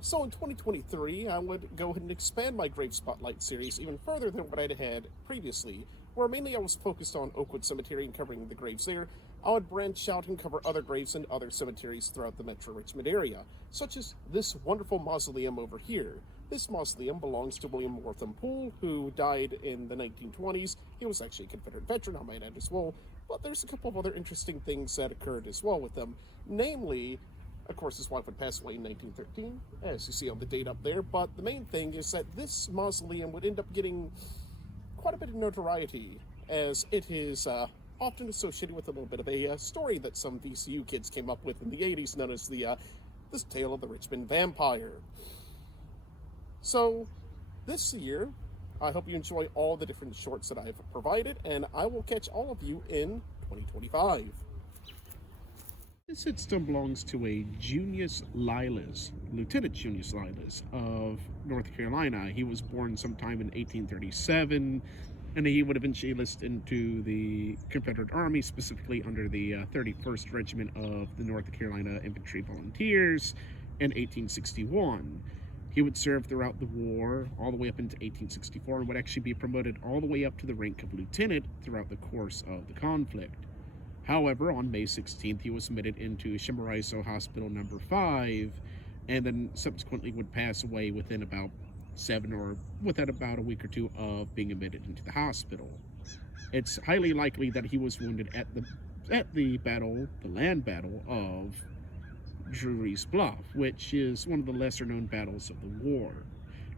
So in 2023, I would go ahead and expand my Grave Spotlight series even further than what I'd had previously, where mainly I was focused on Oakwood Cemetery and covering the graves there. I would branch out and cover other graves in other cemeteries throughout the Metro Richmond area, such as this wonderful mausoleum over here. This mausoleum belongs to William Wortham Poole, who died in the 1920s. He was actually a Confederate veteran, I might add as well, but there's a couple of other interesting things that occurred as well with them. Namely, of course, his wife would pass away in 1913, as you see on the date up there, but the main thing is that this mausoleum would end up getting quite a bit of notoriety, as it is often associated with a little bit of a story that some VCU kids came up with in the 80s, known as this tale of the Richmond vampire. So, this year, I hope you enjoy all the different shorts that I've provided, and I will catch all of you in 2025. This headstone belongs to a Junius Lilas, Lieutenant Junius Lilas of North Carolina. He was born sometime in 1837, and he would eventually enlist into the Confederate Army, specifically under the 31st Regiment of the North Carolina Infantry Volunteers in 1861. He would serve throughout the war all the way up into 1864 and would actually be promoted all the way up to the rank of lieutenant throughout the course of the conflict. However, on May 16th, he was admitted into Chimborazo Hospital number 5, and then subsequently would pass away within about a week or two of being admitted into the hospital. It's highly likely that he was wounded at the land battle of Drury's Bluff, which is one of the lesser-known battles of the war.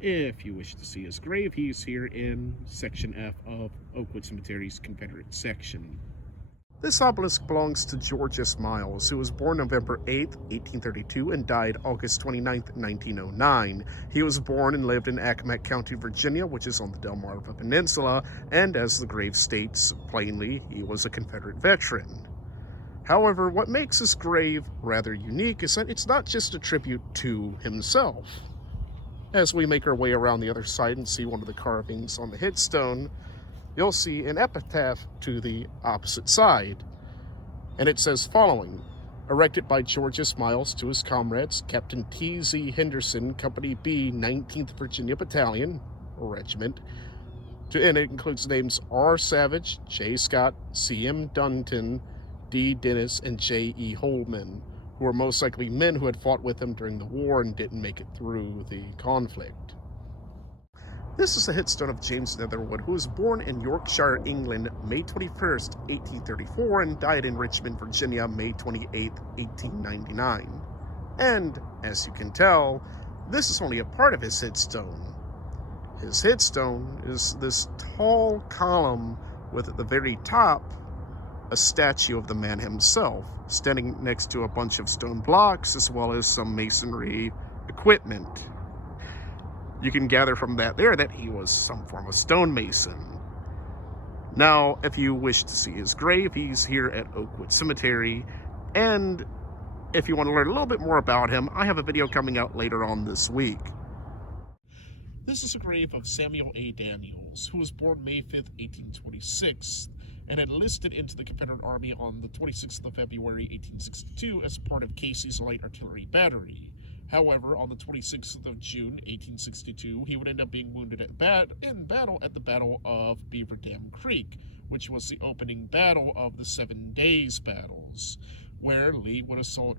If you wish to see his grave, he's here in Section F of Oakwood Cemetery's Confederate section. This obelisk belongs to George S. Miles, who was born November 8, 1832, and died August 29, 1909. He was born and lived in Accomack County, Virginia, which is on the Delmarva Peninsula, and as the grave states plainly, he was a Confederate veteran. However, what makes his grave rather unique is that it's not just a tribute to himself. As we make our way around the other side and see one of the carvings on the headstone, you'll see an epitaph to the opposite side. And it says following: erected by George S. Miles to his comrades, Captain T.Z. Henderson, Company B, 19th Virginia Battalion, or Regiment, and it includes names R. Savage, J. Scott, C.M. Dunton, D. Dennis, and J.E. Holman, who were most likely men who had fought with him during the war and didn't make it through the conflict. This is a headstone of James Netherwood, who was born in Yorkshire, England, May 21st, 1834, and died in Richmond, Virginia, May 28, 1899. And, as you can tell, this is only a part of his headstone. His headstone is this tall column with, at the very top, a statue of the man himself, standing next to a bunch of stone blocks as well as some masonry equipment. You can gather from that there that he was some form of stonemason. Now, if you wish to see his grave, he's here at Oakwood Cemetery, and if you want to learn a little bit more about him, I have a video coming out later on this week. This is a grave of Samuel A. Daniels, who was born May 5th, 1826, and enlisted into the Confederate Army on the 26th of February, 1862, as part of Casey's Light Artillery Battery. However, on the 26th of June, 1862, he would end up being wounded in battle at the Battle of Beaver Dam Creek, which was the opening battle of the 7 Days Battles, where Lee would assault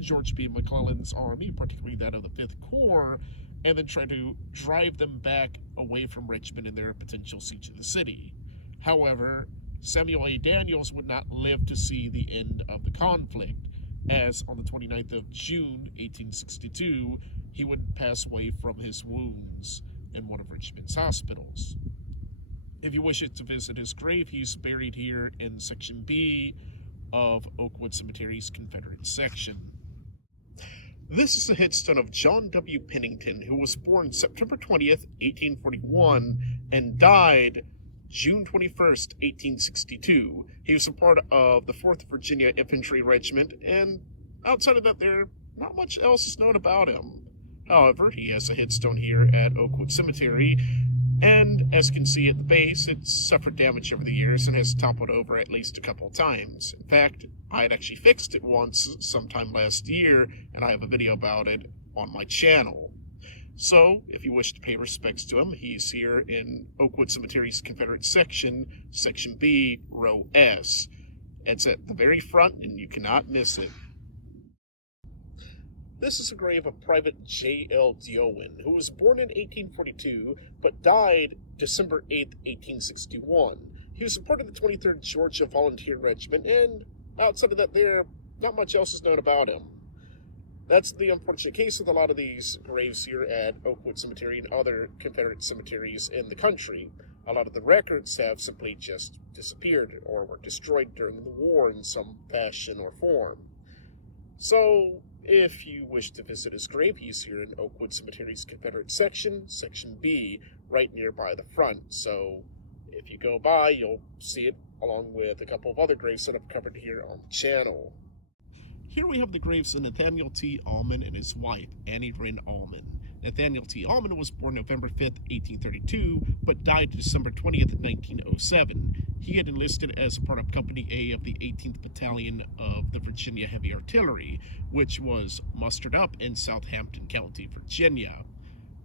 George B. McClellan's army, particularly that of the 5th Corps, and then try to drive them back away from Richmond in their potential siege of the city. However, Samuel A. Daniels would not live to see the end of the conflict, as on the 29th of June, 1862, he would pass away from his wounds in one of Richmond's hospitals. If you wish to visit his grave, he's buried here in Section B of Oakwood Cemetery's Confederate section. This is a headstone of John W. Pennington, who was born September 20th, 1841, and died June 21st, 1862. He was a part of the 4th Virginia Infantry Regiment, and outside of that, not much else is known about him. However, he has a headstone here at Oakwood Cemetery, and as you can see at the base, it's suffered damage over the years and has toppled over at least a couple times. In fact, I had actually fixed it once sometime last year, and I have a video about it on my channel. So, if you wish to pay respects to him, he's here in Oakwood Cemetery's Confederate section, Section B, Row S. It's at the very front, and you cannot miss it. This is a grave of Private J.L. Diowen, who was born in 1842, but died December 8, 1861. He was a part of the 23rd Georgia Volunteer Regiment, and outside of that not much else is known about him. That's the unfortunate case with a lot of these graves here at Oakwood Cemetery and other Confederate cemeteries in the country. A lot of the records have simply just disappeared or were destroyed during the war in some fashion or form. So, if you wish to visit his grave, he's here in Oakwood Cemetery's Confederate section, Section B, right nearby the front. So, if you go by, you'll see it along with a couple of other graves that I've covered here on the channel. Here we have the graves of Nathaniel T. Allman and his wife, Annie Ryn Allman. Nathaniel T. Allman was born November 5, 1832, but died December 20th, 1907. He had enlisted as a part of Company A of the 18th Battalion of the Virginia Heavy Artillery, which was mustered up in Southampton County, Virginia.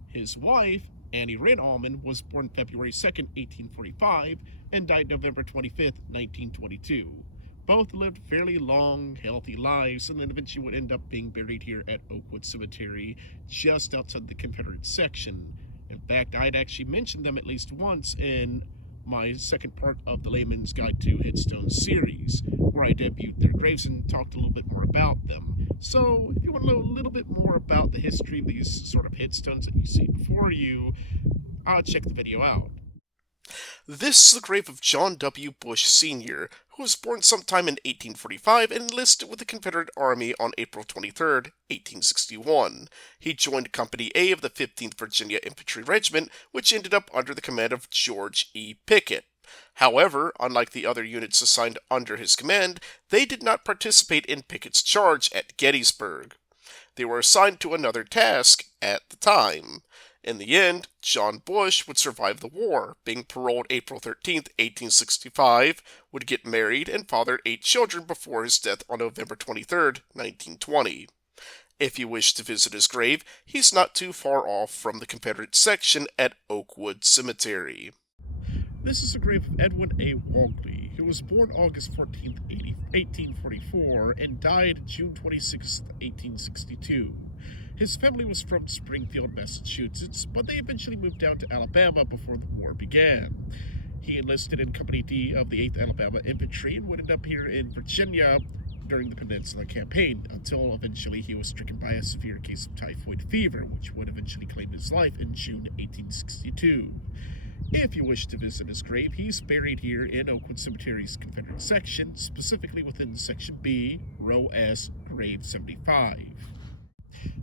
His wife, Annie Ryn Allman, was born February 2, 1845, and died November 25, 1922. Both lived fairly long, healthy lives, and then eventually would end up being buried here at Oakwood Cemetery, just outside the Confederate section. In fact, I'd actually mentioned them at least once in my second part of the Layman's Guide to Headstones series, where I debuted their graves and talked a little bit more about them. So, if you want to know a little bit more about the history of these sort of headstones that you see before you, check the video out. This is the grave of John W. Bush Sr., who was born sometime in 1845 and enlisted with the Confederate Army on April 23, 1861. He joined Company A of the 15th Virginia Infantry Regiment, which ended up under the command of George E. Pickett. However, unlike the other units assigned under his command, they did not participate in Pickett's charge at Gettysburg. They were assigned to another task at the time. In the end, John Bush would survive the war, being paroled April 13, 1865, would get married, and fathered 8 children before his death on November 23, 1920. If you wish to visit his grave, he's not too far off from the Confederate section at Oakwood Cemetery. This is the grave of Edwin A. Walkley, who was born August 14, 1844, and died June 26, 1862. His family was from Springfield, Massachusetts, but they eventually moved down to Alabama before the war began. He enlisted in Company D of the 8th Alabama Infantry and would end up here in Virginia during the Peninsula Campaign, until eventually he was stricken by a severe case of typhoid fever, which would eventually claim his life in June 1862. If you wish to visit his grave, he's buried here in Oakwood Cemetery's Confederate section, specifically within Section B, Row S, Grave 75.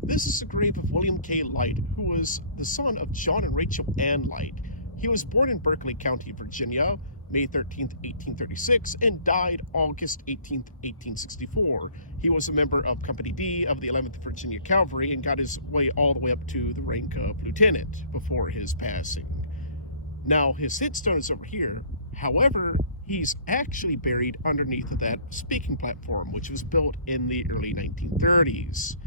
This is the grave of William K. Light, who was the son of John and Rachel Ann Light. He was born in Berkeley County, Virginia, May 13, 1836, and died August 18, 1864. He was a member of Company D of the 11th Virginia Cavalry and got his way all the way up to the rank of lieutenant before his passing. Now, his headstone is over here. However, he's actually buried underneath of that speaking platform, which was built in the early 1930s.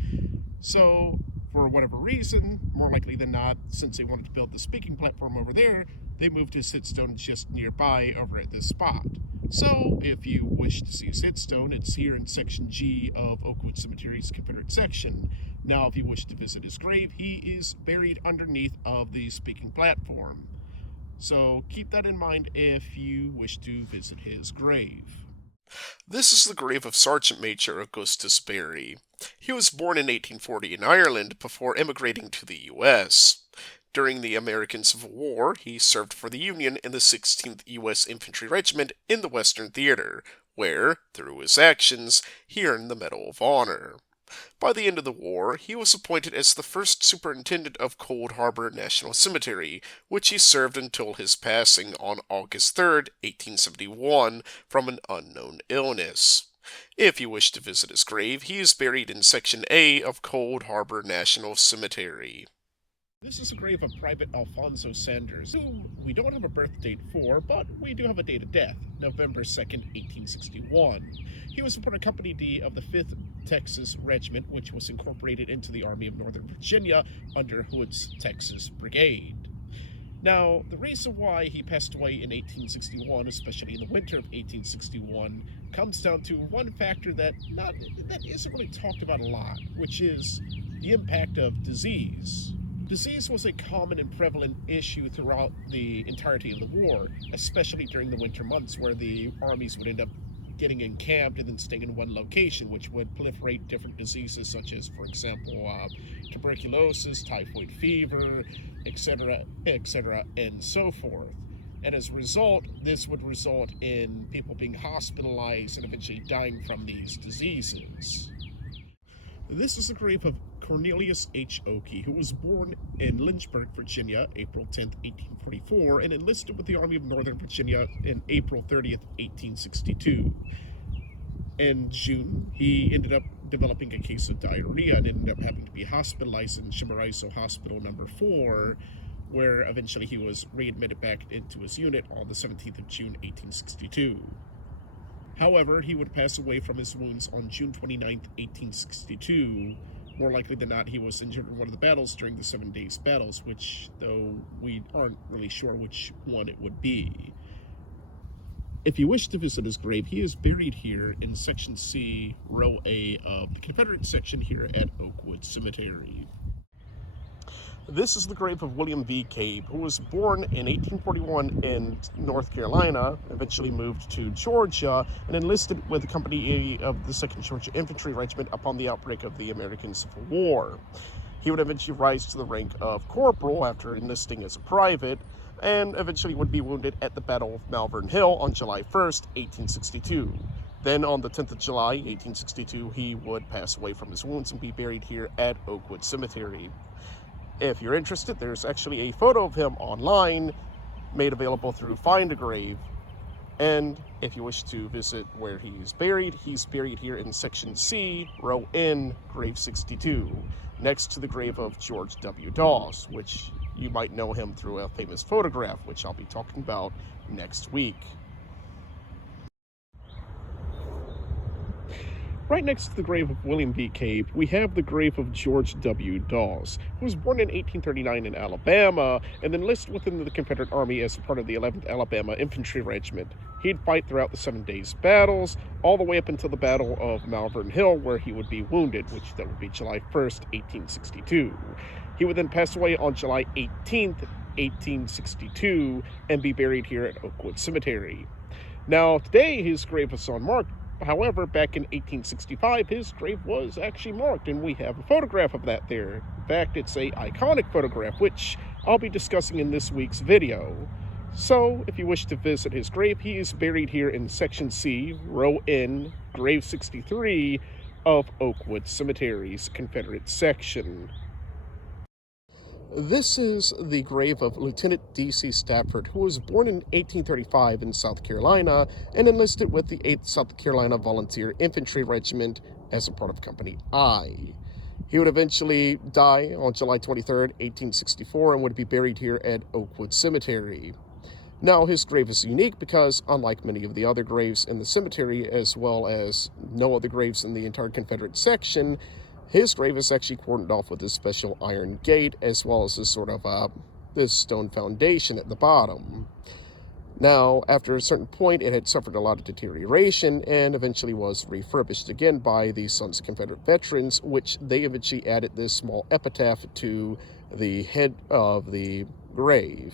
So, for whatever reason, more likely than not, since they wanted to build the speaking platform over there, they moved his headstone just nearby over at this spot. So, if you wish to see his headstone, it's here in Section G of Oakwood Cemetery's Confederate section. Now, if you wish to visit his grave, he is buried underneath of the speaking platform. So, keep that in mind if you wish to visit his grave. This is the grave of Sergeant Major Augustus Berry. He was born in 1840 in Ireland before emigrating to the U.S. During the American Civil War, he served for the Union in the 16th U.S. Infantry Regiment in the Western Theater, where, through his actions, he earned the Medal of Honor. By the end of the war, he was appointed as the first superintendent of Cold Harbor National Cemetery, which he served until his passing on August 3, 1871, from an unknown illness. If you wish to visit his grave, he is buried in Section A of Cold Harbor National Cemetery. This is the grave of Private Alfonso Sanders, who we don't have a birth date for, but we do have a date of death, November 2nd, 1861. He was a part of Company D of the 5th Texas Regiment, which was incorporated into the Army of Northern Virginia under Hood's Texas Brigade. Now, the reason why he passed away in 1861, especially in the winter of 1861, comes down to one factor that isn't really talked about a lot, which is the impact of disease. Disease was a common and prevalent issue throughout the entirety of the war, especially during the winter months where the armies would end up getting encamped and then staying in one location, which would proliferate different diseases such as, for example, tuberculosis, typhoid fever, etc., and so forth. And as a result, this would result in people being hospitalized and eventually dying from these diseases. This is the grave of Cornelius H. Oakey, who was born in Lynchburg, Virginia, April 10th, 1844, and enlisted with the Army of Northern Virginia in April 30th, 1862. In June, he ended up developing a case of diarrhea and ended up having to be hospitalized in Chimborazo Hospital number 4, where eventually he was readmitted back into his unit on the 17th of June, 1862. However, he would pass away from his wounds on June 29th, 1862. More likely than not, he was injured in one of the battles during the 7 Days Battles, which, though we aren't really sure which one it would be. If you wish to visit his grave, he is buried here in Section C, Row A of the Confederate section here at Oakwood Cemetery. This is the grave of William V. Cabe, who was born in 1841 in North Carolina, eventually moved to Georgia, and enlisted with the Company A of the 2nd Georgia Infantry Regiment upon the outbreak of the American Civil War. He would eventually rise to the rank of corporal after enlisting as a private, and eventually would be wounded at the Battle of Malvern Hill on July 1st, 1862. Then on the 10th of July, 1862, he would pass away from his wounds and be buried here at Oakwood Cemetery. If you're interested, there's actually a photo of him online made available through Find a Grave. And if you wish to visit where he's buried here in Section C, Row N, Grave 62, next to the grave of George W. Dawes, which you might know him through a famous photograph, which I'll be talking about next week. Right next to the grave of William V. Cabe, we have the grave of George W. Dawes, who was born in 1839 in Alabama and enlisted within the Confederate Army as a part of the 11th Alabama Infantry Regiment. He'd fight throughout the 7 Days Battles, all the way up until the Battle of Malvern Hill, where he would be wounded, which that would be July 1st, 1862. He would then pass away on July 18th, 1862, and be buried here at Oakwood Cemetery. Now, today his grave is unmarked. However, back in 1865, his grave was actually marked, and we have a photograph of that there. In fact, it's an iconic photograph, which I'll be discussing in this week's video. So, if you wish to visit his grave, he is buried here in Section C, Row N, Grave 63 of Oakwood Cemetery's Confederate section. This is the grave of Lieutenant D.C. Stafford, who was born in 1835 in South Carolina and enlisted with the 8th South Carolina Volunteer Infantry Regiment as a part of Company I. He would eventually die on July 23rd, 1864, and would be buried here at Oakwood Cemetery. Now, his grave is unique because, unlike many of the other graves in the cemetery, as well as no other graves in the entire Confederate section, his grave is actually cordoned off with a special iron gate, as well as this sort of this stone foundation at the bottom. Now, after a certain point, it had suffered a lot of deterioration and eventually was refurbished again by the Sons of Confederate Veterans, which they eventually added this small epitaph to the head of the grave.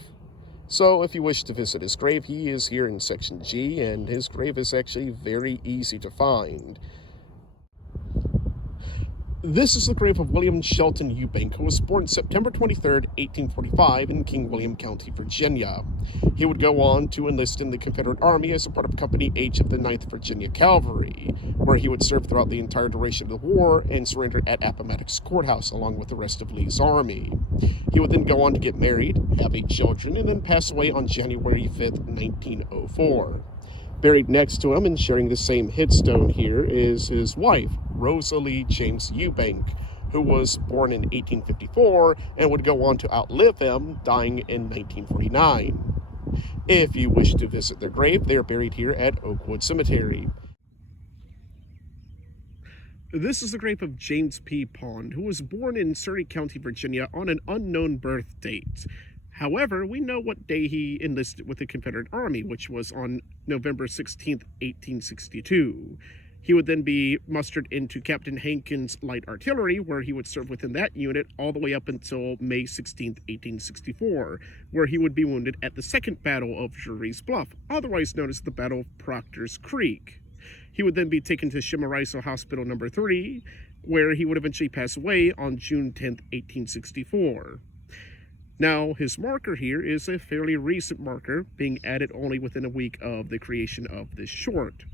So if you wish to visit his grave, he is here in Section G, and his grave is actually very easy to find. This is the grave of William Shelton Eubank, who was born September 23rd, 1845 in King William County, Virginia. He would go on to enlist in the Confederate Army as a part of Company H of the 9th Virginia Cavalry, where he would serve throughout the entire duration of the war and surrender at Appomattox Courthouse along with the rest of Lee's army. He would then go on to get married, have 8 children, and then pass away on January 5th, 1904. Buried next to him and sharing the same headstone here is his wife, Rosalie James Eubank, who was born in 1854 and would go on to outlive him, dying in 1949. If you wish to visit their grave, they are buried here at Oakwood Cemetery. This is the grave of James P. Pond, who was born in Surrey County, Virginia on an unknown birth date. However, we know what day he enlisted with the Confederate Army, which was on November 16, 1862. He would then be mustered into Captain Hankins Light Artillery, where he would serve within that unit all the way up until May 16, 1864, where he would be wounded at the Second Battle of Drury's Bluff, otherwise known as the Battle of Proctor's Creek. He would then be taken to Chimborazo Hospital No. 3, where he would eventually pass away on June 10, 1864. Now, his marker here is a fairly recent marker, being added only within a week of the creation of this short.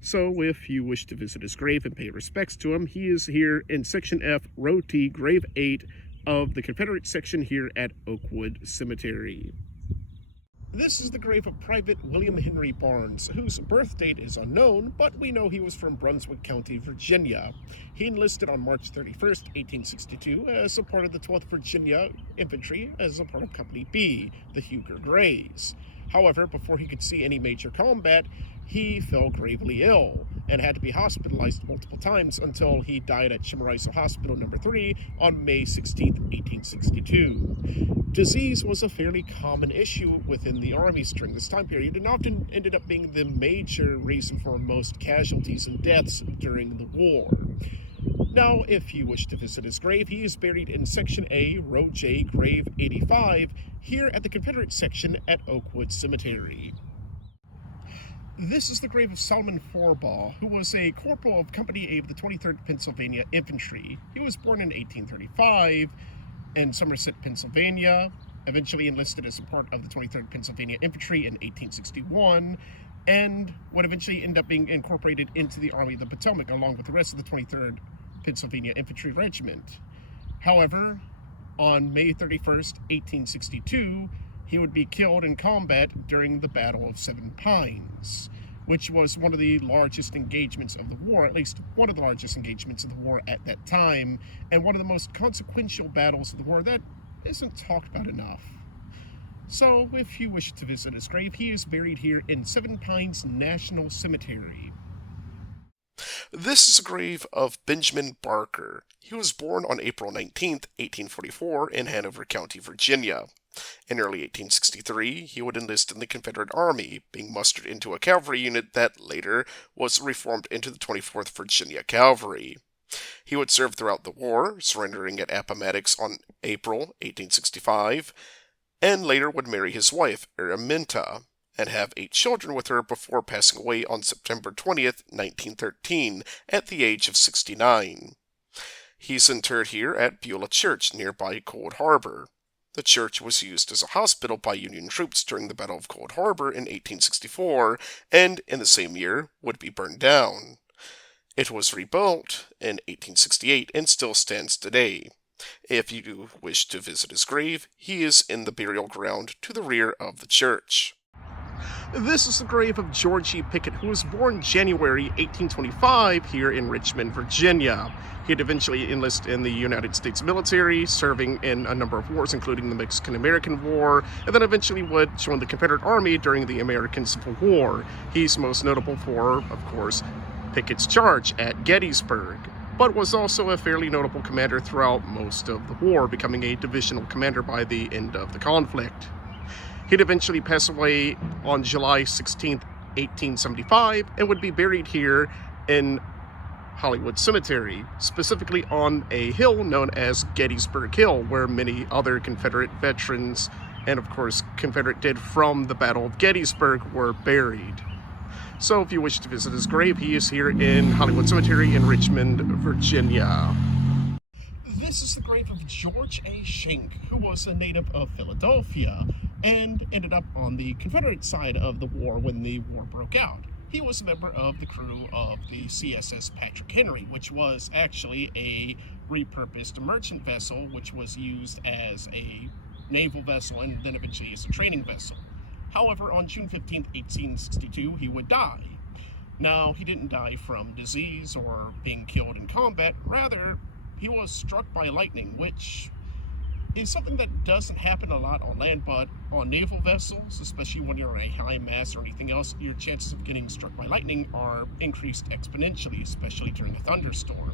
So, if you wish to visit his grave and pay respects to him, he is here in Section F, Row T, Grave 8 of the Confederate section here at Oakwood Cemetery. This is the grave of Private William Henry Barnes, whose birth date is unknown, but we know he was from Brunswick County, Virginia. He enlisted on March 31st, 1862, as a part of the 12th Virginia Infantry, as a part of Company B, the Huger Greys. However, before he could see any major combat, he fell gravely ill and had to be hospitalized multiple times until he died at Chimborazo Hospital No. 3 on May 16, 1862. Disease was a fairly common issue within the armies during this time period and often ended up being the major reason for most casualties and deaths during the war. Now, if you wish to visit his grave, he is buried in Section A, Row J, Grave 85, here at the Confederate section at Oakwood Cemetery. This is the grave of Solomon Forbaugh, who was a corporal of Company A of the 23rd Pennsylvania Infantry. He was born in 1835 in Somerset, Pennsylvania, eventually enlisted as a part of the 23rd Pennsylvania Infantry in 1861, and would eventually end up being incorporated into the Army of the Potomac along with the rest of the 23rd Pennsylvania Infantry Regiment. However, on May 31st, 1862, he would be killed in combat during the Battle of Seven Pines, which was one of the largest engagements of the war, at least one of the largest engagements of the war at that time, and one of the most consequential battles of the war that isn't talked about enough. So, if you wish to visit his grave, he is buried here in Seven Pines National Cemetery. This is the grave of Benjamin Barker. He was born on April 19, 1844, in Hanover County, Virginia. In early 1863, he would enlist in the Confederate Army, being mustered into a cavalry unit that later was reformed into the 24th Virginia Cavalry. He would serve throughout the war, surrendering at Appomattox on April 1865, and later would marry his wife, Araminta, and have 8 children with her before passing away on September 20th, 1913, at the age of 69. He's interred here at Beulah Church, nearby Cold Harbor. The church was used as a hospital by Union troops during the Battle of Cold Harbor in 1864, and in the same year would be burned down. It was rebuilt in 1868 and still stands today. If you do wish to visit his grave, he is in the burial ground to the rear of the church. This is the grave of George E. Pickett, who was born January 1825 here in Richmond, Virginia. He'd eventually enlist in the United States military, serving in a number of wars, including the Mexican-American War, and then eventually would join the Confederate Army during the American Civil War. He's most notable for, of course, Pickett's charge at Gettysburg, but was also a fairly notable commander throughout most of the war, becoming a divisional commander by the end of the conflict. He'd eventually pass away on July 16, 1875, and would be buried here in Hollywood Cemetery, specifically on a hill known as Gettysburg Hill, where many other Confederate veterans and, of course, Confederate dead from the Battle of Gettysburg were buried. So if you wish to visit his grave, he is here in Hollywood Cemetery in Richmond, Virginia. This is the grave of George A. Schenck, who was a native of Philadelphia and ended up on the Confederate side of the war when the war broke out. He was a member of the crew of the CSS Patrick Henry, which was actually a repurposed merchant vessel, which was used as a naval vessel and then eventually as a training vessel. However, on June 15, 1862, he would die. Now, he didn't die from disease or being killed in combat. Rather, he was struck by lightning, which is something that doesn't happen a lot on land, but on naval vessels, especially when you're on a high mast or anything else, your chances of getting struck by lightning are increased exponentially, especially during a thunderstorm.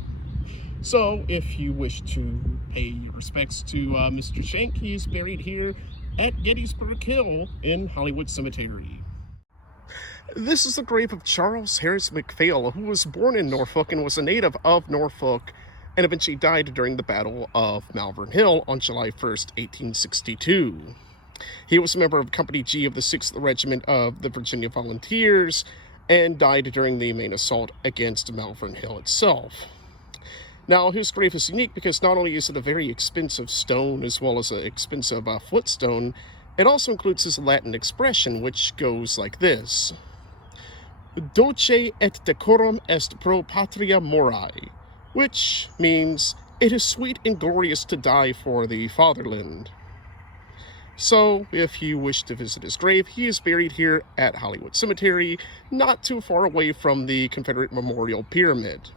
So, if you wish to pay your respects to Mr. Shank, he's buried here at Gettysburg Hill in Hollywood Cemetery. This is the grave of Charles Harris McPhail, who was born in Norfolk and was a native of Norfolk, and eventually died during the Battle of Malvern Hill on July 1st, 1862. He was a member of Company G of the 6th Regiment of the Virginia Volunteers, and died during the main assault against Malvern Hill itself. Now, his grave is unique because not only is it a very expensive stone as well as an expensive footstone, it also includes his Latin expression, which goes like this: Dulce et decorum est pro patria mori, which means, it is sweet and glorious to die for the fatherland. So, if you wish to visit his grave, he is buried here at Hollywood Cemetery, not too far away from the Confederate Memorial Pyramid.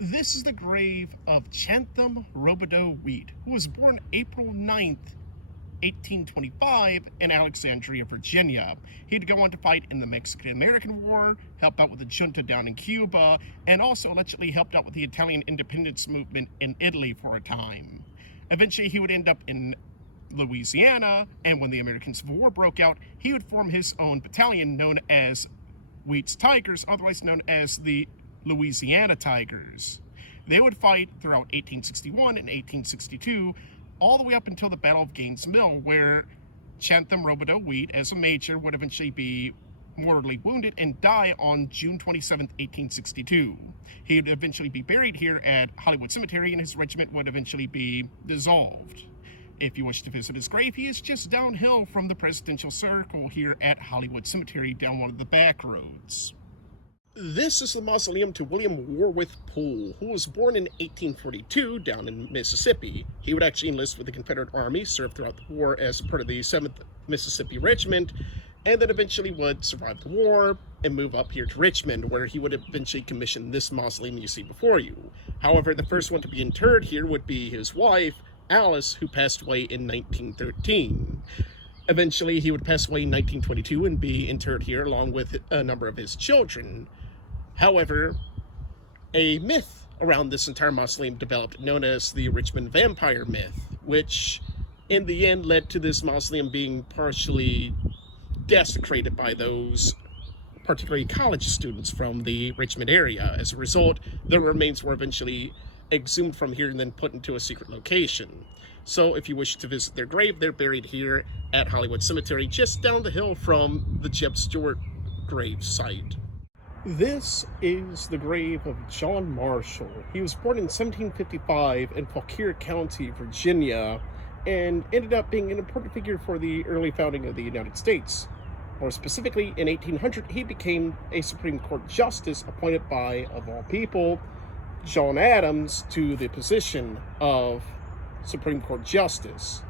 This is the grave of Chatham Robideau Wheat, who was born April 9th, 1825 in Alexandria, Virginia. He'd go on to fight in the Mexican-American War, help out with the junta down in Cuba, and also allegedly helped out with the Italian independence movement in Italy for a time. Eventually, he would end up in Louisiana, and when the American Civil War broke out, he would form his own battalion known as Wheat's Tigers, otherwise known as the Louisiana Tigers. They would fight throughout 1861 and 1862, all the way up until the Battle of Gaines' Mill, where Chatham Robideau Wheat, as a major, would eventually be mortally wounded and die on June 27, 1862. He would eventually be buried here at Hollywood Cemetery, and his regiment would eventually be dissolved. If you wish to visit his grave, he is just downhill from the Presidential Circle here at Hollywood Cemetery, down one of the back roads. This is the mausoleum to William Warwith Poole, who was born in 1842 down in Mississippi. He would actually enlist with the Confederate Army, serve throughout the war as part of the 7th Mississippi Regiment, and then eventually would survive the war and move up here to Richmond, where he would eventually commission this mausoleum you see before you. However, the first one to be interred here would be his wife, Alice, who passed away in 1913. Eventually, he would pass away in 1922 and be interred here along with a number of his children. However, a myth around this entire mausoleum developed known as the Richmond Vampire Myth, which in the end led to this mausoleum being partially desecrated by those particularly college students from the Richmond area. As a result, the remains were eventually exhumed from here and then put into a secret location. So if you wish to visit their grave, they're buried here at Hollywood Cemetery, just down the hill from the Jeb Stuart grave site. This is the grave of John Marshall. He was born in 1755 in Fauquier County, Virginia, and ended up being an important figure for the early founding of the United States. More specifically, in 1800, he became a Supreme Court justice appointed by, of all people, John Adams to the position of Supreme Court Justice.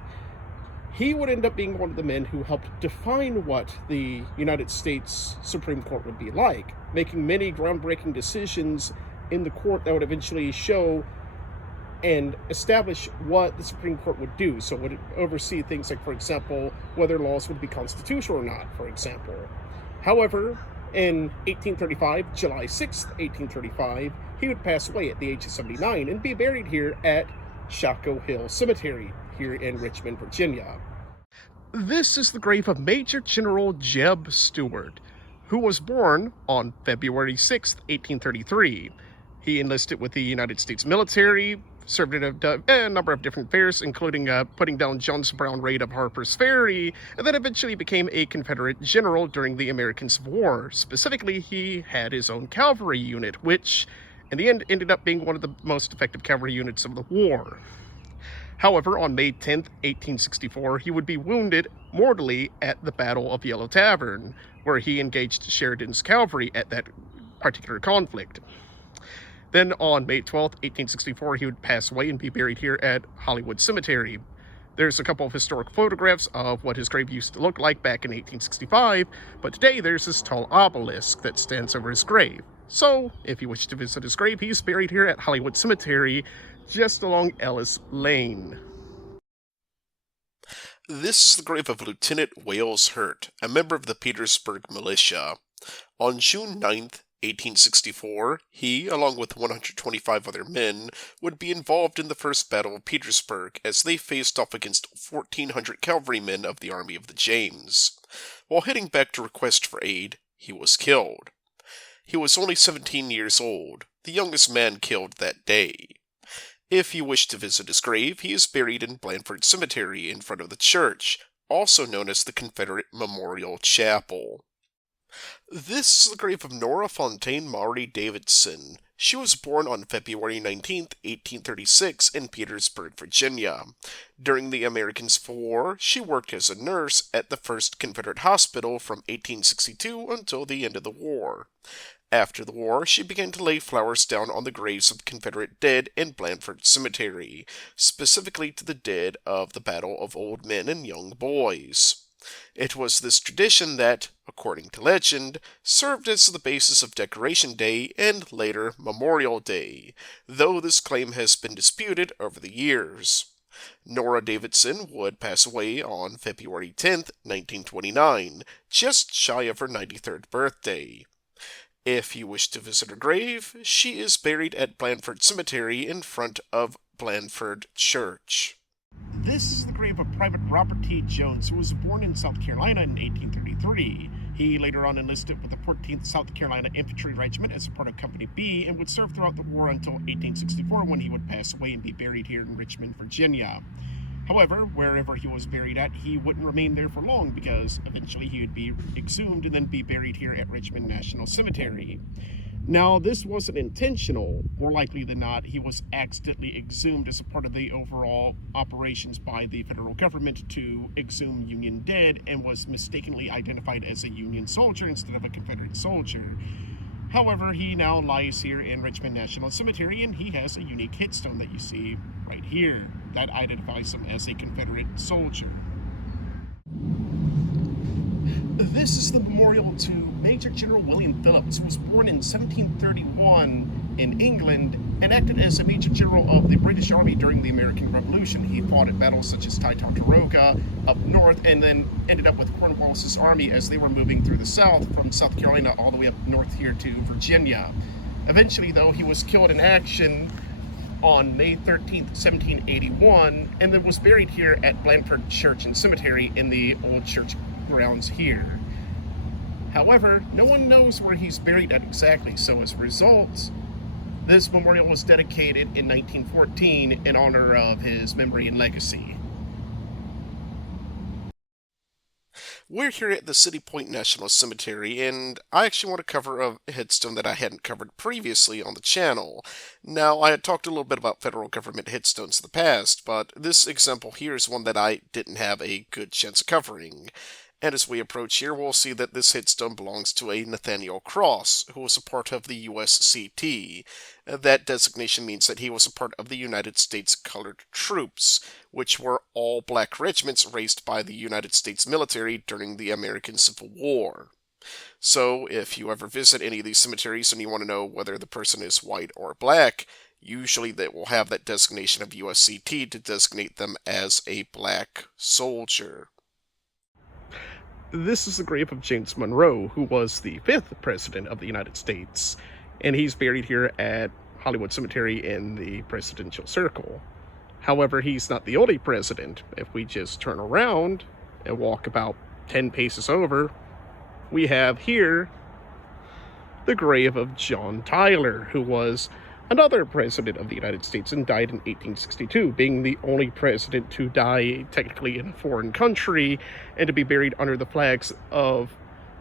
He would end up being one of the men who helped define what the United States Supreme Court would be like, making many groundbreaking decisions in the court that would eventually show and establish what the Supreme Court would do. So it would oversee things like, for example, whether laws would be constitutional or not, for example. However, in 1835, July 6th, 1835, he would pass away at the age of 79 and be buried here at Shockoe Hill Cemetery here in Richmond, Virginia. This is the grave of Major General Jeb Stuart, who was born on February 6th, 1833. He enlisted with the United States military, served in a number of different fairs, including putting down John's Brown raid of Harper's Ferry, and then eventually became a Confederate general during the American Civil War. Specifically, he had his own cavalry unit, which in the end ended up being one of the most effective cavalry units of the war. However, on May 10th, 1864, he would be wounded mortally at the Battle of Yellow Tavern, where he engaged Sheridan's cavalry at that particular conflict. Then on May 12th, 1864, he would pass away and be buried here at Hollywood Cemetery. There's a couple of historic photographs of what his grave used to look like back in 1865, but today there's this tall obelisk that stands over his grave. So, if you wish to visit his grave, he's buried here at Hollywood Cemetery, just along Ellis Lane. This is the grave of Lieutenant Wales Hurt, a member of the Petersburg militia. On June 9th, 1864, he, along with 125 other men, would be involved in the First Battle of Petersburg as they faced off against 1,400 cavalrymen of the Army of the James. While heading back to request for aid, he was killed. He was only 17 years old, the youngest man killed that day. If you wish to visit his grave, he is buried in Blandford Cemetery in front of the church, also known as the Confederate Memorial Chapel. This is the grave of Nora Fontaine Maury Davidson. She was born on February 19, 1836, in Petersburg, Virginia. During the American Civil War, she worked as a nurse at the first Confederate hospital from 1862 until the end of the war. After the war, she began to lay flowers down on the graves of Confederate dead in Blandford Cemetery, specifically to the dead of the Battle of Old Men and Young Boys. It was this tradition that, according to legend, served as the basis of Decoration Day and later Memorial Day, though this claim has been disputed over the years. Nora Davidson would pass away on February 10, 1929, just shy of her 93rd birthday. If you wish to visit her grave, she is buried at Blandford Cemetery in front of Blandford Church. This is the grave of Private Robert T. Jones, who was born in South Carolina in 1833. He later on enlisted with the 14th South Carolina Infantry Regiment as a part of Company B and would serve throughout the war until 1864, when he would pass away and be buried here in Richmond, Virginia. However, wherever he was buried at, he wouldn't remain there for long because eventually he would be exhumed and then be buried here at Richmond National Cemetery. Now, this wasn't intentional. More likely than not, he was accidentally exhumed as a part of the overall operations by the federal government to exhume Union dead and was mistakenly identified as a Union soldier instead of a Confederate soldier. However, he now lies here in Richmond National Cemetery, and he has a unique headstone that you see right here that identifies him as a Confederate soldier. This is the memorial to Major General William Phillips, who was born in 1731 in England and acted as a Major General of the British Army during the American Revolution. He fought at battles such as Ticonderoga up north and then ended up with Cornwallis's army as they were moving through the south from South Carolina all the way up north here to Virginia. Eventually, though, he was killed in action on May 13th, 1781, and then was buried here at Blandford Church and Cemetery in the old church grounds here. However, no one knows where he's buried at exactly, so as a result, this memorial was dedicated in 1914 in honor of his memory and legacy. We're here at the City Point National Cemetery, and I actually want to cover a headstone that I hadn't covered previously on the channel. Now, I had talked a little bit about federal government headstones in the past, but this example here is one that I didn't have a good chance of covering. And as we approach here, we'll see that this headstone belongs to a Nathaniel Cross, who was a part of the USCT. That designation means that he was a part of the United States Colored Troops, which were all black regiments raised by the United States military during the American Civil War. So, if you ever visit any of these cemeteries and you want to know whether the person is white or black, usually they will have that designation of USCT to designate them as a black soldier. This is the grave of James Monroe, who was the 5th President of the United States, and he's buried here at Hollywood Cemetery in the Presidential Circle. However, he's not the only president. If we just turn around and walk about 10 paces over, we have here the grave of John Tyler, who was another president of the United States and died in 1862, being the only president to die technically in a foreign country and to be buried under the flags of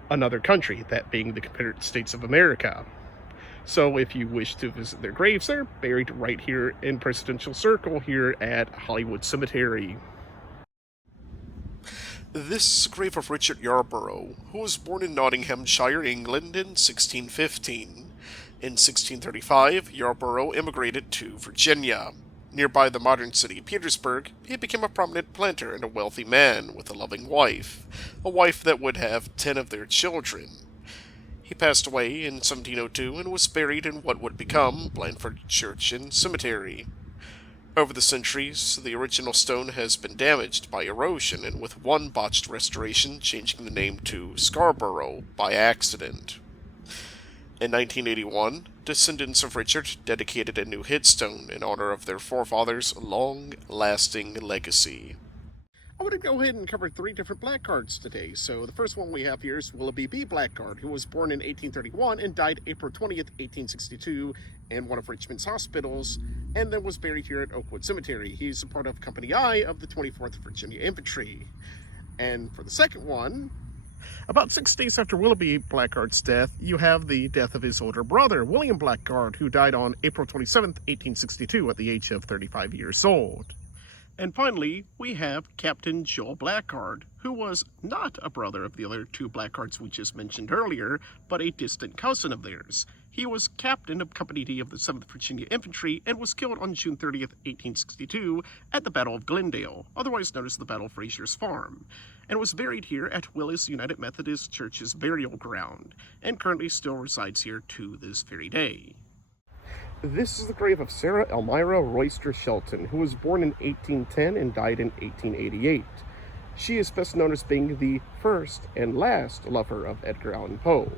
another country, that being the Confederate States of America. So if you wish to visit their graves, they're buried right here in Presidential Circle here at Hollywood Cemetery. This is the grave of Richard Yarborough, who was born in Nottinghamshire, England in 1615. In 1635, Yarborough immigrated to Virginia. Nearby the modern city of Petersburg, he became a prominent planter and a wealthy man with a loving wife, a wife that would have 10 of their children. He passed away in 1702 and was buried in what would become Blandford Church and Cemetery. Over the centuries, the original stone has been damaged by erosion, and with one botched restoration changing the name to Scarborough by accident. In 1981, descendants of Richard dedicated a new headstone in honor of their forefathers' long-lasting legacy. I want to go ahead and cover 3 different blackguards today. So the first one we have here is Willoughby B. Blackguard, who was born in 1831 and died April 20th, 1862 in one of Richmond's hospitals, and then was buried here at Oakwood Cemetery. He's a part of Company I of the 24th Virginia Infantry. And for the second one, about 6 days after Willoughby Blackguard's death, you have the death of his older brother, William Blackguard, who died on April 27th, 1862 at the age of 35 years old. And finally, we have Captain Joel Blackguard, who was not a brother of the other 2 Blackguards we just mentioned earlier, but a distant cousin of theirs. He was captain of Company D of the 7th Virginia Infantry and was killed on June 30th, 1862 at the Battle of Glendale, otherwise known as the Battle of Frazier's Farm, and was buried here at Willis United Methodist Church's burial ground, and currently still resides here to this very day. This is the grave of Sarah Elmira Royster Shelton, who was born in 1810 and died in 1888. She is best known as being the first and last lover of Edgar Allan Poe.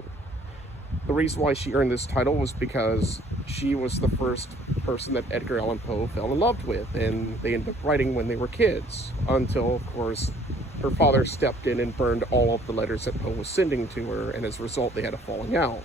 The reason why she earned this title was because she was the first person that Edgar Allan Poe fell in love with, and they ended up writing when they were kids, until, of course, her father stepped in and burned all of the letters that Poe was sending to her, and as a result they had a falling out.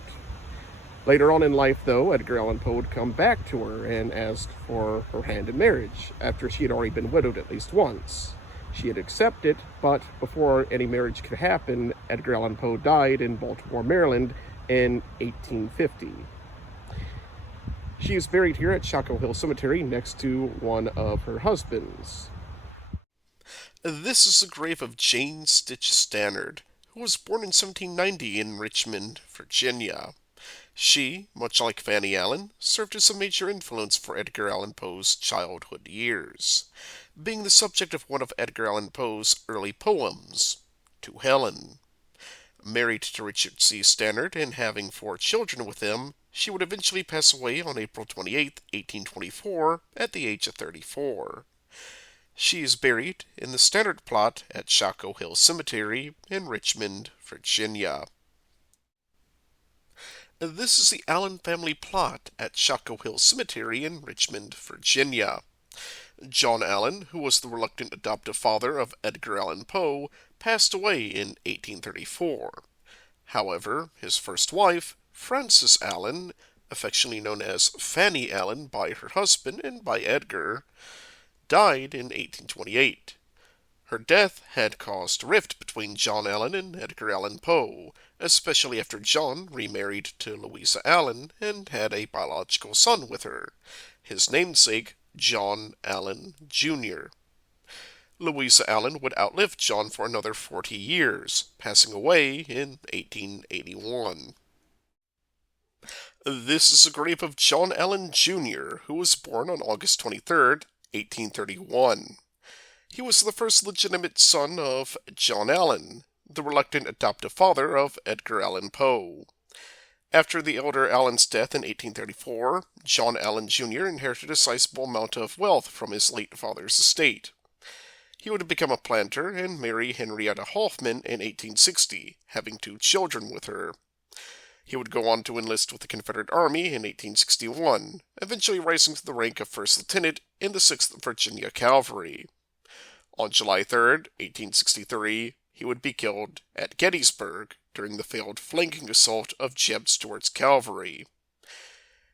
Later on in life, though, Edgar Allan Poe would come back to her and ask for her hand in marriage, after she had already been widowed at least once. She had accepted, but before any marriage could happen, Edgar Allan Poe died in Baltimore, Maryland in 1850. She is buried here at Shockoe Hill Cemetery next to one of her husbands. This is the grave of Jane Stitch Stannard, who was born in 1790 in Richmond, Virginia. She, much like Fanny Allen, served as a major influence for Edgar Allan Poe's childhood years, being the subject of one of Edgar Allan Poe's early poems, To Helen. Married to Richard C. Stannard and having 4 children with him, she would eventually pass away on April 28, 1824, at the age of 34. She is buried in the Stannard plot at Shockoe Hill Cemetery in Richmond, Virginia. This is the Allen family plot at Shockoe Hill Cemetery in Richmond, Virginia. John Allen, who was the reluctant adoptive father of Edgar Allan Poe, passed away in 1834. However, his first wife, Frances Allen, affectionately known as Fanny Allen by her husband and by Edgar, died in 1828. Her death had caused a rift between John Allen and Edgar Allan Poe, especially after John remarried to Louisa Allen and had a biological son with her, his namesake John Allen, Jr. Louisa Allen would outlive John for another 40 years, passing away in 1881. This is the grave of John Allen, Jr., who was born on August 23, 1831. He was the first legitimate son of John Allen, the reluctant adoptive father of Edgar Allan Poe. After the elder Allen's death in 1834, John Allen Jr. inherited a sizable amount of wealth from his late father's estate. He would become a planter and marry Henrietta Hoffman in 1860, having 2 children with her. He would go on to enlist with the Confederate Army in 1861, eventually rising to the rank of first lieutenant in the 6th Virginia Cavalry. On July 3, 1863, he would be killed at Gettysburg during the failed flanking assault of Jeb Stuart's cavalry.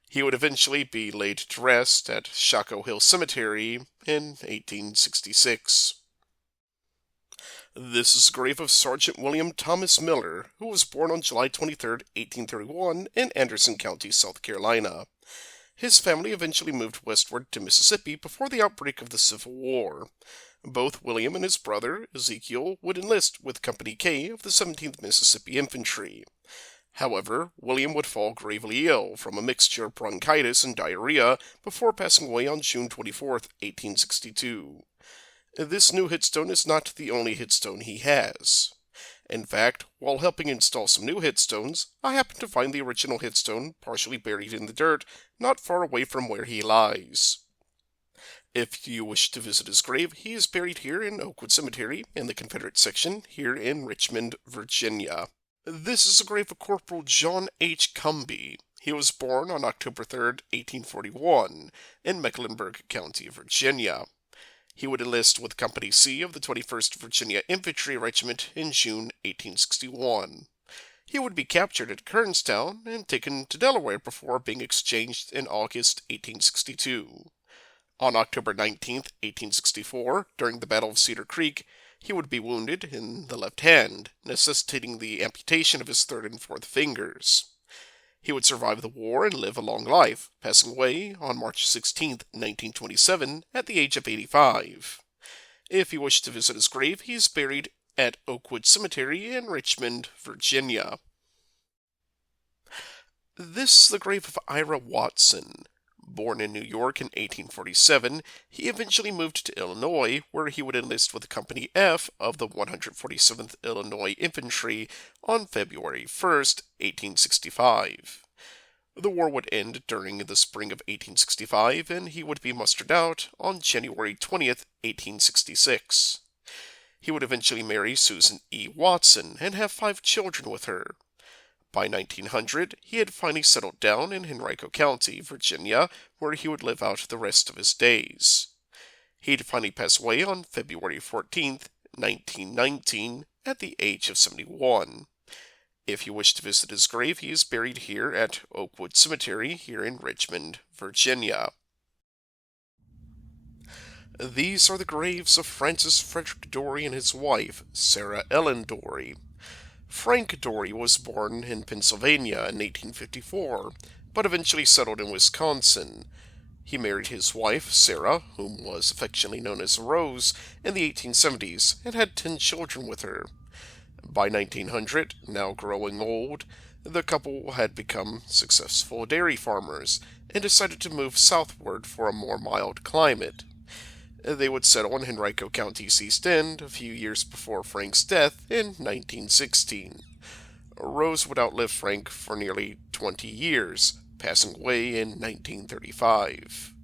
He would eventually be laid to rest at Shockoe Hill Cemetery in 1866. This is the grave of Sergeant William Thomas Miller, who was born on July 23, 1831, in Anderson County, South Carolina. His family eventually moved westward to Mississippi before the outbreak of the Civil War. Both William and his brother, Ezekiel, would enlist with Company K of the 17th Mississippi Infantry. However, William would fall gravely ill from a mixture of bronchitis and diarrhea before passing away on June 24, 1862. This new headstone is not the only headstone he has. In fact, while helping install some new headstones, I happened to find the original headstone partially buried in the dirt, not far away from where he lies. If you wish to visit his grave, he is buried here in Oakwood Cemetery in the Confederate section here in Richmond, Virginia. This is the grave of Corporal John H. Cumby. He was born on October 3rd, 1841, in Mecklenburg County, Virginia. He would enlist with Company C of the 21st Virginia Infantry Regiment in June 1861. He would be captured at Kernstown and taken to Delaware before being exchanged in August 1862. On October 19, 1864, during the Battle of Cedar Creek, he would be wounded in the left hand, necessitating the amputation of his third and fourth fingers. He would survive the war and live a long life, passing away on March 16, 1927, at the age of 85. If you wish to visit his grave, he is buried at Oakwood Cemetery in Richmond, Virginia. This is the grave of Ira Watson. Born in New York in 1847, he eventually moved to Illinois, where he would enlist with Company F of the 147th Illinois Infantry on February 1st, 1865. The war would end during the spring of 1865, and he would be mustered out on January 20th, 1866. He would eventually marry Susan E. Watson and have 5 children with her. By 1900, he had finally settled down in Henrico County, Virginia, where he would live out the rest of his days. He'd finally pass away on February 14th, 1919, at the age of 71. If you wish to visit his grave, he is buried here at Oakwood Cemetery here in Richmond, Virginia. These are the graves of Francis Frederick Dory and his wife, Sarah Ellen Dory. Frank Dory was born in Pennsylvania in 1854, but eventually settled in Wisconsin. He married his wife, Sarah, whom was affectionately known as Rose, in the 1870s and had 10 children with her. By 1900, now growing old, the couple had become successful dairy farmers and decided to move southward for a more mild climate. They would settle in Henrico County's East End a few years before Frank's death in 1916. Rose would outlive Frank for nearly 20 years, passing away in 1935.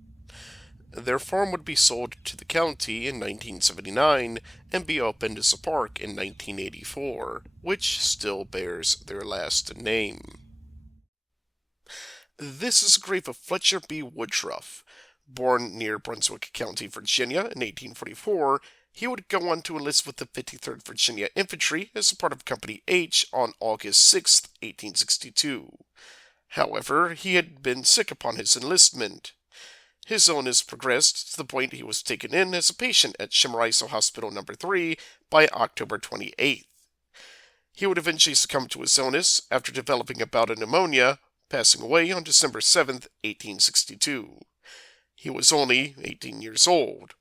Their farm would be sold to the county in 1979 and be opened as a park in 1984, which still bears their last name. This is the grave of Fletcher B. Woodruff. Born near Brunswick County, Virginia in 1844, he would go on to enlist with the 53rd Virginia Infantry as a part of Company H on August 6, 1862. However, he had been sick upon his enlistment. His illness progressed to the point he was taken in as a patient at Chemeriso Hospital No. 3 by October 28th. He would eventually succumb to his illness after developing a bout of pneumonia, passing away on December 7, 1862. He was only 18 years old.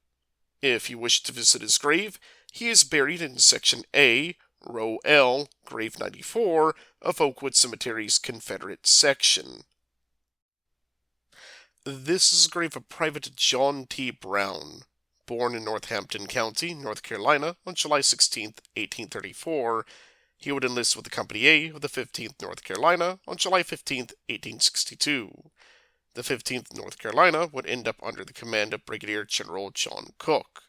If you wish to visit his grave, he is buried in Section A, Row L, Grave 94 of Oakwood Cemetery's Confederate section. This is the grave of Private John T. Brown. Born in Northampton County, North Carolina, on July 16, 1834, he would enlist with the Company A of the 15th North Carolina on July 15, 1862. The 15th North Carolina would end up under the command of Brigadier General John Cook,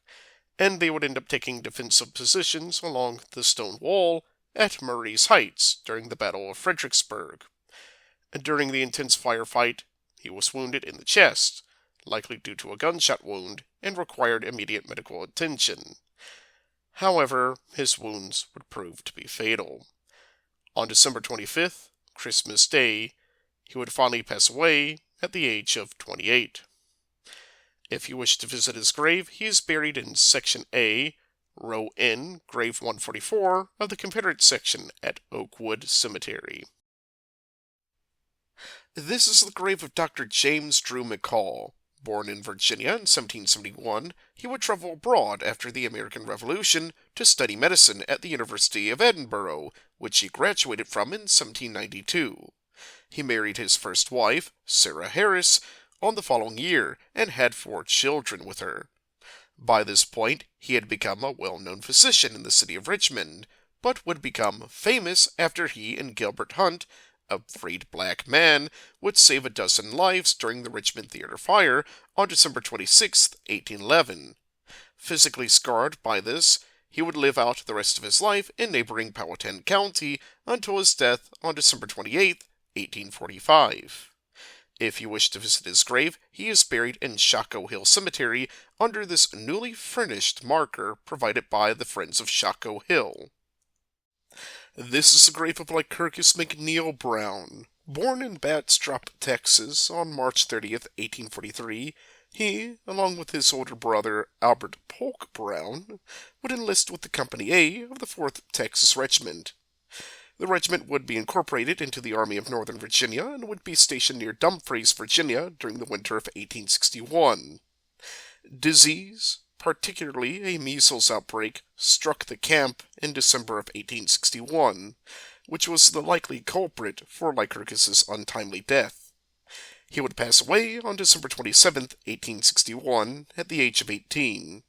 and they would end up taking defensive positions along the stone wall at Murray's Heights during the Battle of Fredericksburg. During the intense firefight, he was wounded in the chest, likely due to a gunshot wound, and required immediate medical attention. However, his wounds would prove to be fatal. On December 25th, Christmas Day, he would finally pass away at the age of 28. If you wish to visit his grave, he is buried in Section A, Row N, Grave 144 of the Confederate section at Oakwood Cemetery. This is the grave of Dr. James Drew McCall. Born in Virginia in 1771, he would travel abroad after the American Revolution to study medicine at the University of Edinburgh, which he graduated from in 1792. He married his first wife, Sarah Harris, on the following year and had 4 children with her. By this point, he had become a well-known physician in the city of Richmond, but would become famous after he and Gilbert Hunt, a freed black man, would save a dozen lives during the Richmond Theater fire on December 26, 1811. Physically scarred by this, he would live out the rest of his life in neighboring Powhatan County until his death on December 28, 1845. If you wish to visit his grave, he is buried in Shockoe Hill Cemetery under this newly furnished marker provided by the Friends of Shockoe Hill. This is the grave of Lycurgus McNeil Brown. Born in Bastrop, Texas on March 30th, 1843, he, along with his older brother Albert Polk Brown, would enlist with the Company A of the 4th Texas Regiment. The regiment would be incorporated into the Army of Northern Virginia and would be stationed near Dumfries, Virginia during the winter of 1861. Disease, particularly a measles outbreak, struck the camp in December of 1861, which was the likely culprit for Lycurgus's untimely death. He would pass away on December 27, 1861, at the age of 18.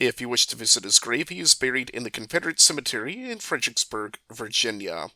If you wish to visit his grave, he is buried in the Confederate Cemetery in Fredericksburg, Virginia.